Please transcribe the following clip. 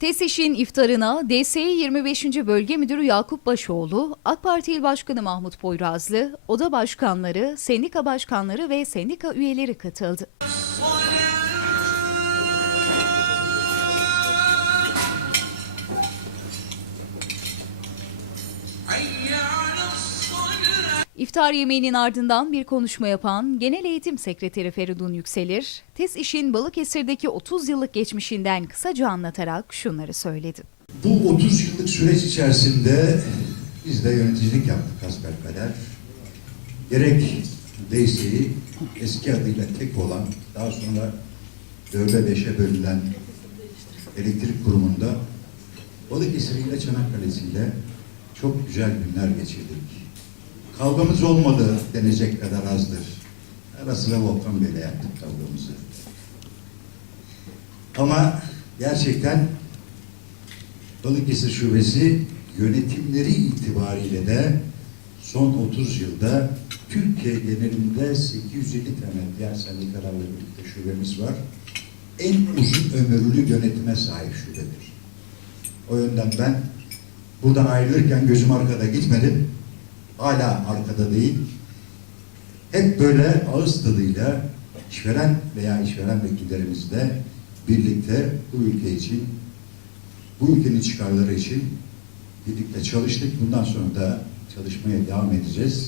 TESİŞ'in iftarına DSİ 25. Bölge Müdürü Yakup Başoğlu, AK Parti İl Başkanı Mahmut Poyrazlı, oda başkanları, sendika başkanları ve sendika üyeleri katıldı. İftar yemeğinin ardından bir konuşma yapan Genel Eğitim Sekreteri Feridun Yükselir, TESİŞ'in Balıkesir'deki 30 yıllık geçmişinden kısaca anlatarak şunları söyledi. Bu 30 yıllık süreç içerisinde biz de yöneticilik yaptık hasbelkader. Gerek DSİ eski adıyla tek olan, daha sonra dörde beşe bölünen elektrik kurumunda Balıkesir ile Çanakkale'si ile çok güzel günler geçirdik. Kavgamız olmadı denecek kadar azdır. Ara sıra Volkan Bey'le yaptık kavgamızı. Ama gerçekten Balıkesir Şubesi yönetimleri itibariyle de son 30 yılda Türkiye genelinde 850 tane diğer sendikalarla birlikte şubemiz var. En uzun ömürlü yönetime sahip şubedir. O yönden ben buradan ayrılırken gözüm arkada gitmedim. Hala arkada değil. Hep böyle ağız tadıyla işveren veya işveren vekillerimizle birlikte bu ülke için bu ülkenin çıkarları için birlikte çalıştık. Bundan sonra da çalışmaya devam edeceğiz.